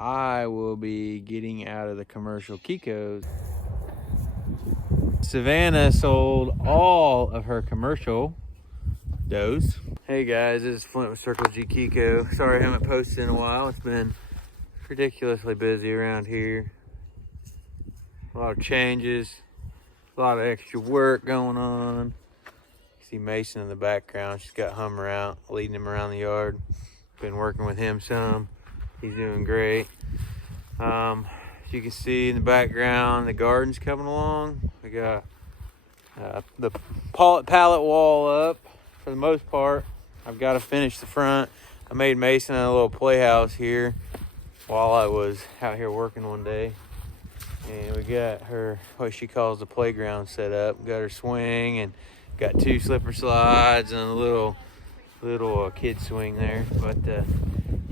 I will be getting out of the commercial Kikos. Savannah sold all of her commercial does. Hey guys, this is Flint with Circle G Kiko. Sorry I haven't posted in a while. It's been ridiculously busy around here. A lot of changes, a lot of extra work going on. You see Mason in the background. She's got Hummer out, leading him around the yard. Been working with him some. He's doing great. As you can see in the background, the garden's coming along. We got the pallet wall up for the most part. I've got to finish the front. I made Mason a little playhouse here while I was out here working one day. And we got her, what she calls the playground set up. Got her swing and got 2 slipper slides and a little kid swing there. But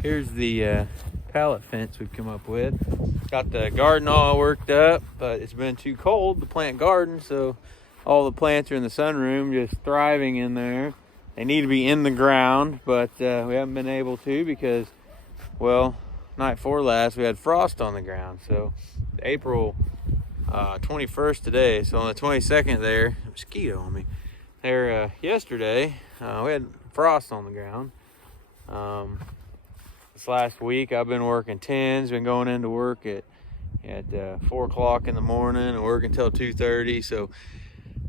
here's the pallet fence we've come up with. Got the garden all worked up, but it's been too cold to plant garden, so all the plants are in the sunroom just thriving in there. They need to be in the ground, but we haven't been able to because, well, night before last we had frost on the ground. So April 21st today, so on the 22nd there, a mosquito on me. There yesterday we had frost on the ground. This last week I've been working 10s, been going into work at 4 o'clock in the morning and working until 2:30. So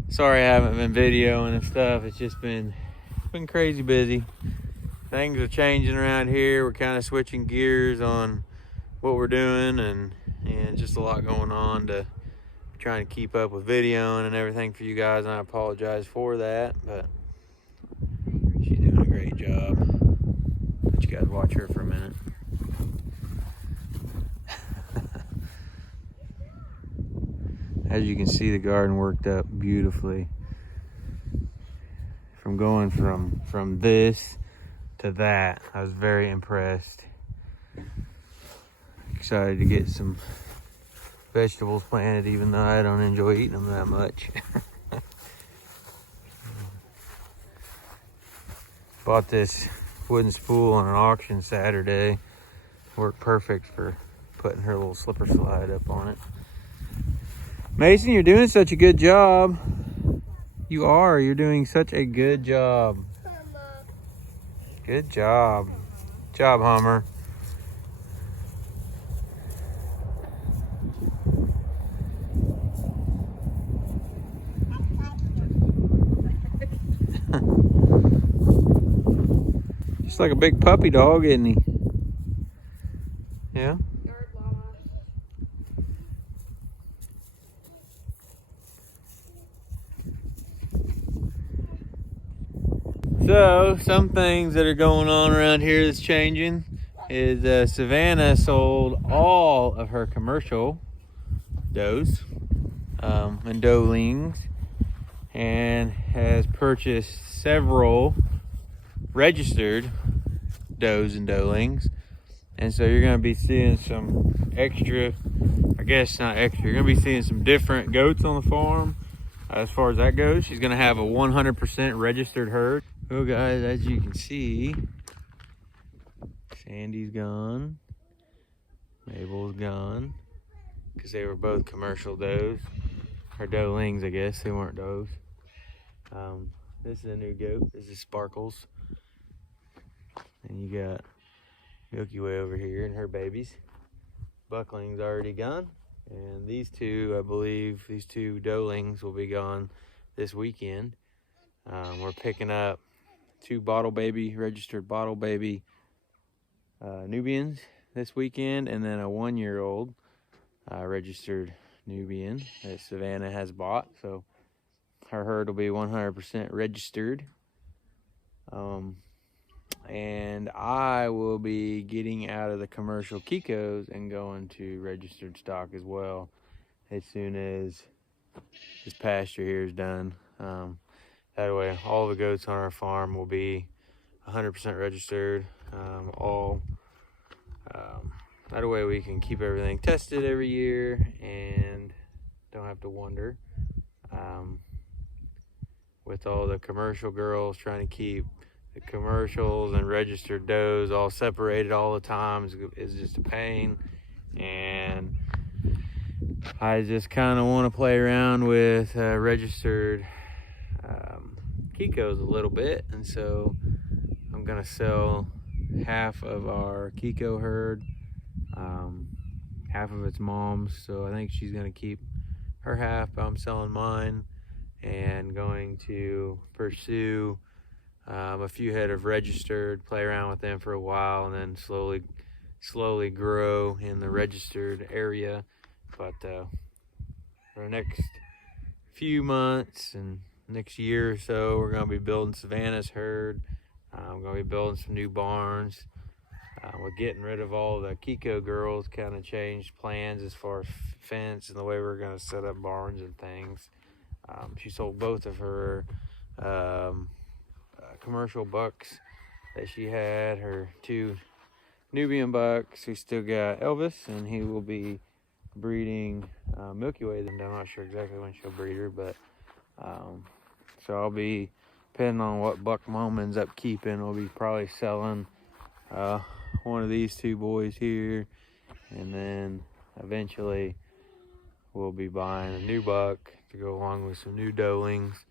sorry I haven't been videoing and stuff. It's just been crazy busy. Things are changing around here. We're kind of switching gears on what we're doing and just a lot going on to trying to keep up with videoing and everything for you guys, and I apologize for that, but she's doing a great job. Let you guys watch her for a minute. As you can see, the garden worked up beautifully. From going from this to that, I was very impressed. Excited to get some vegetables planted, even though I don't enjoy eating them that much. Bought this wooden spool on an auction Saturday. Worked perfect for putting her little slipper slide up on it. Mason, you're doing such a good job. You are. You're doing such a good job. Good job. Good job, Hummer. Just like a big puppy dog, isn't he? Yeah? So, some things that are going on around here that's changing is Savannah sold all of her commercial does and doelings, and has purchased several registered does and doelings. And so you're going to be seeing some extra, I guess not extra, you're going to be seeing some different goats on the farm. As far as that goes, she's going to have a 100% registered herd. Well guys, as you can see, Sandy's gone, Mabel's gone, because they were both commercial does, or doelings I guess, they weren't does. This is a new goat, this is Sparkles. And you got Milky Way over here and her babies. Buckling's already gone, and these two, I believe, these 2 doelings will be gone this weekend. We're picking up 2 registered bottle baby Nubians this weekend, and then a 1-year-old registered Nubian that Savannah has bought. So her herd will be 100% registered. And I will be getting out of the commercial Kikos and going to registered stock as well as soon as this pasture here is done. That way all the goats on our farm will be 100% registered. That way we can keep everything tested every year and don't have to wonder. With all the commercial girls trying to keep the commercials and registered does all separated all the time is just a pain. And I just kind of want to play around with registered Kikos a little bit, and so I'm gonna sell half of our Kiko herd, half of its mom's. So I think she's gonna keep her half, but I'm selling mine, and going to pursue a few head of registered, play around with them for a while, and then slowly grow in the registered area. But for the next few months and next year or so, we're going to be building Savannah's herd. We're going to be building some new barns. We're getting rid of all the Kiko girls, kind of changed plans as far as fence and the way we're going to set up barns and things. She sold both of her commercial bucks that she had, her 2 Nubian bucks. We still got Elvis, and he will be breeding Milky Way. I'm not sure exactly when she'll breed her, but so I'll be, depending on what buck mom ends up keeping, we'll be probably selling one of these 2 boys here, and then eventually we'll be buying a new buck to go along with some new doelings,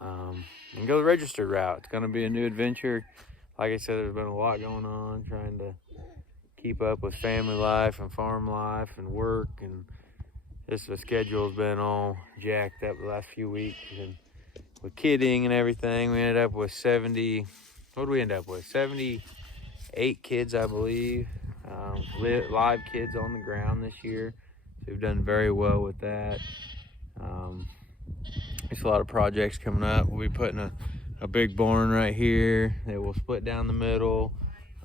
and go the registered route. It's going to be a new adventure. Like I said, there's been a lot going on, trying to keep up with family life and farm life and work, and the schedule's been all jacked up the last few weeks, and with kidding and everything, we ended up with 70, what did we end up with? 78 kids, I believe, live kids on the ground this year. So we've done very well with that. There's a lot of projects coming up. We'll be putting a big barn right here that will split down the middle.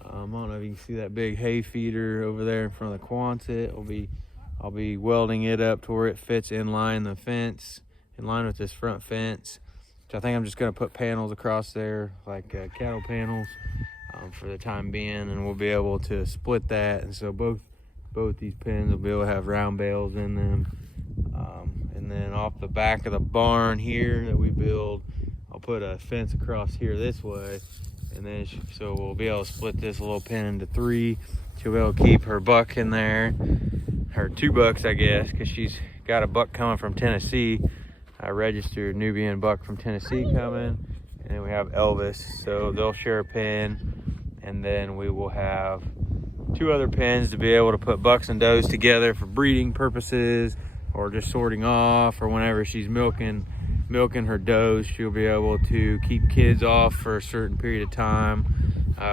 I don't know if you can see that big hay feeder over there in front of the Quonset. I'll be welding it up to where it fits in line the fence, in line with this front fence. So I think I'm just gonna put panels across there, like cattle panels, for the time being, and we'll be able to split that. And so both these pens will be able to have round bales in them. And then off the back of the barn here that we build, I'll put a fence across here this way, and then so we'll be able to split this little pen into 3. She'll be able to keep her buck in there, her 2 bucks, I guess, because she's got a buck coming from Tennessee, a registered Nubian buck from Tennessee coming, and then we have Elvis, so they'll share a pen, and then we will have 2 other pens to be able to put bucks and does together for breeding purposes, or just sorting off, or whenever she's milking her does, she'll be able to keep kids off for a certain period of time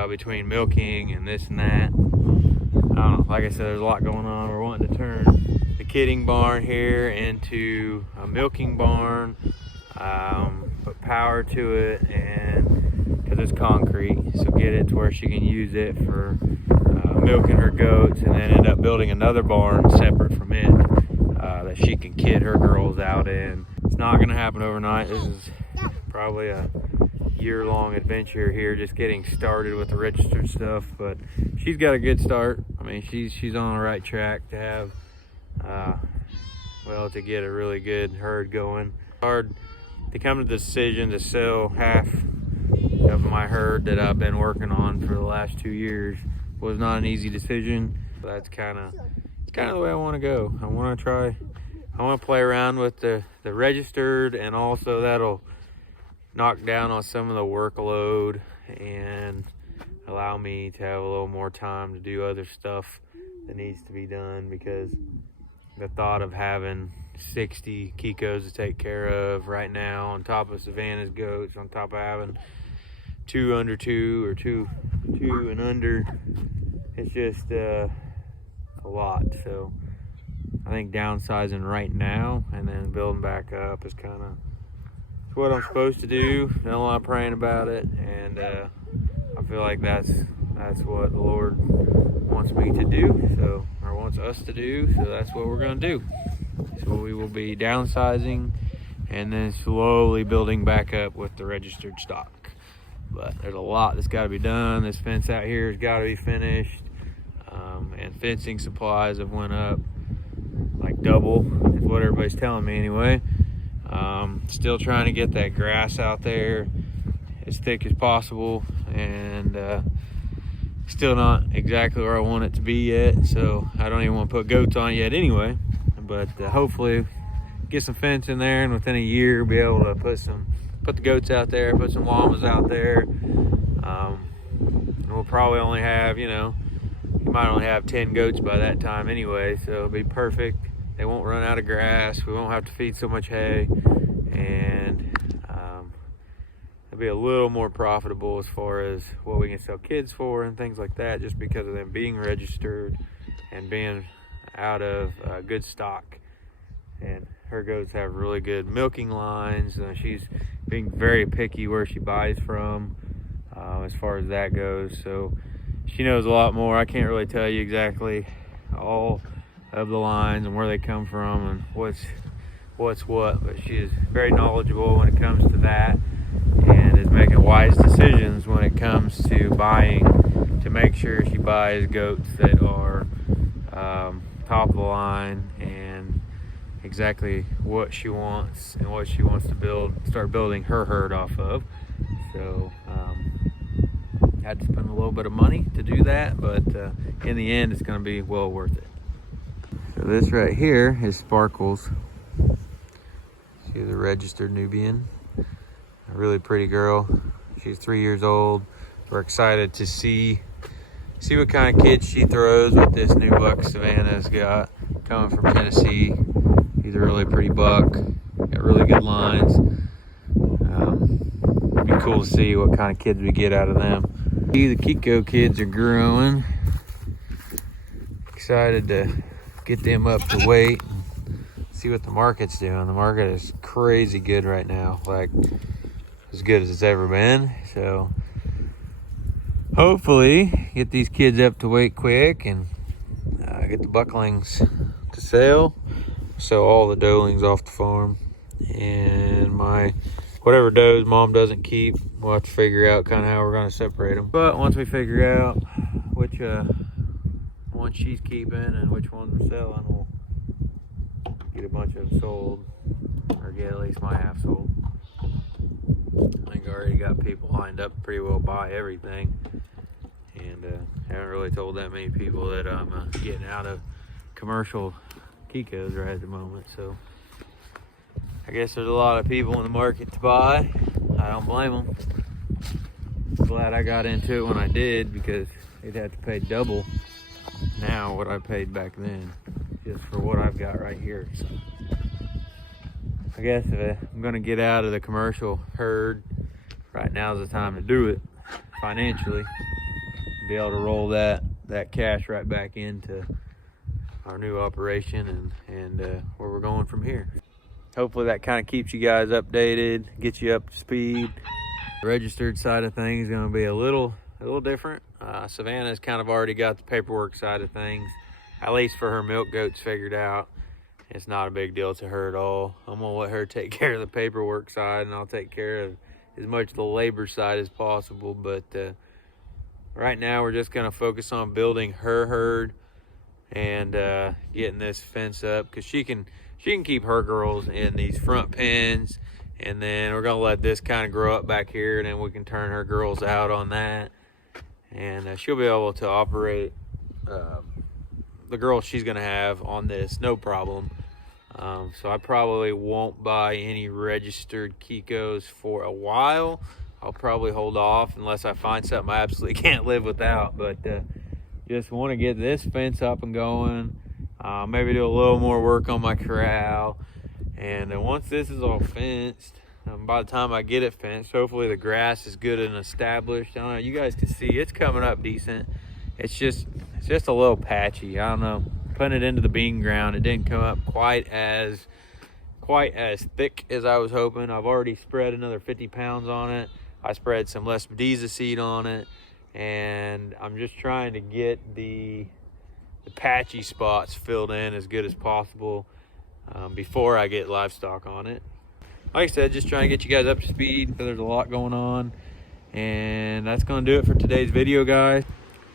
between milking and this and that. I don't know, like I said, there's a lot going on. We're wanting to turn the kidding barn here into a milking barn, put power to it, and because it's concrete, so get it to where she can use it for milking her goats, and then end up building another barn separate from it that she can kid her girls out in. It's not going to happen overnight. This is probably a year-long adventure here, just getting started with the registered stuff, but she's got a good start. I mean, she's on the right track to have well, to get a really good herd going. Hard to come to the decision to sell half of my herd that I've been working on for the last 2 years. Was not an easy decision. That's kind of the way I want to go. I want to play around with the registered, and also that'll knock down on some of the workload and allow me to have a little more time to do other stuff that needs to be done, because the thought of having 60 Kikos to take care of right now, on top of Savannah's goats, on top of having 2 under 2 or 2 and under, it's just a lot. So I think downsizing right now and then building back up is kind of what I'm supposed to do. Done a lot of praying about it, and I feel like that's what the Lord wants me to do, so, or wants us to do, so that's what we're going to do. So we will be downsizing and then slowly building back up with the registered stock. But there's a lot that's got to be done. This fence out here has got to be finished, and fencing supplies have went up like double, is what everybody's telling me anyway. Still trying to get that grass out there as thick as possible. and still not exactly where I want it to be yet, so I don't even want to put goats on it yet anyway. But hopefully get some fence in there, and within a year be able to put the goats out there, put some llamas out there. We'll probably only have, you might only have 10 goats by that time anyway, so it'll be perfect. They won't run out of grass, we won't have to feed so much hay, and it'll be a little more profitable as far as what we can sell kids for and things like that, just because of them being registered and being out of good stock. And her goats have really good milking lines. She's being very picky where she buys from as far as that goes, so she knows a lot more. I can't really tell you exactly all of the lines and where they come from and what's what, but she is very knowledgeable when it comes to that, and is making wise decisions when it comes to buying, to make sure she buys goats that are top of the line and exactly what she wants and what she wants to start building her herd off of. So had to spend a little bit of money to do that, but in the end it's going to be well worth it. So this right here is Sparkles. She's a registered Nubian, a really pretty girl. She's 3 years old. We're excited to see what kind of kids she throws with this new buck Savannah's got coming from Tennessee. He's a really pretty buck, got really good lines. It'd be cool to see what kind of kids we get out of them. The Kiko kids are growing. Excited to get them up to weight and see what the market's doing. The market is crazy good right now, like as good as it's ever been. So hopefully get these kids up to weight quick and get the bucklings to sell all the doelings off the farm, and whatever does Mom doesn't keep, we'll have to figure out kind of how we're going to separate them. But once we figure out which one she's keeping and which ones we're selling, we'll get a bunch of them sold, or get at least my half sold. I think I already got people lined up pretty well buy everything, and haven't really told that many people that I'm getting out of commercial Kikos right at the moment. So I guess there's a lot of people in the market to buy. I don't blame them. Glad I got into it when I did, because they'd have to pay double now what I paid back then just for what I've got right here. So I guess if I'm gonna get out of the commercial herd, right now is the time to do it financially. Be able to roll that cash right back into our new operation and where we're going from here. Hopefully that kind of keeps you guys updated, gets you up to speed. The registered side of things is going to be a little different. Savannah's kind of already got the paperwork side of things, at least for her milk goats, figured out. It's not a big deal to her at all. I'm gonna let her take care of the paperwork side, and I'll take care of as much of the labor side as possible. But right now we're just gonna focus on building her herd and getting this fence up, because she can keep her girls in these front pens, and then we're gonna let this kind of grow up back here, and then we can turn her girls out on that, and she'll be able to operate the girls she's gonna have on this no problem. So I probably won't buy any registered Kikos for a while. I'll probably hold off unless I find something I absolutely can't live without. But just want to get this fence up and going. Maybe do a little more work on my corral. And then once this is all fenced, by the time I get it fenced, hopefully the grass is good and established. I don't know, you guys can see it's coming up decent. It's just a little patchy. I don't know. Putting it into the bean ground, it didn't come up quite as thick as I was hoping. I've already spread another 50 pounds on it. I spread some Les Mediza seed on it, and I'm just trying to get the patchy spots filled in as good as possible before I get livestock on it. Like I said, just trying to get you guys up to speed. There's a lot going on, and that's going to do it for today's video, guys.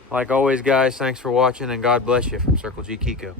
Like always, guys, thanks for watching, and God bless you from Circle G Kiko.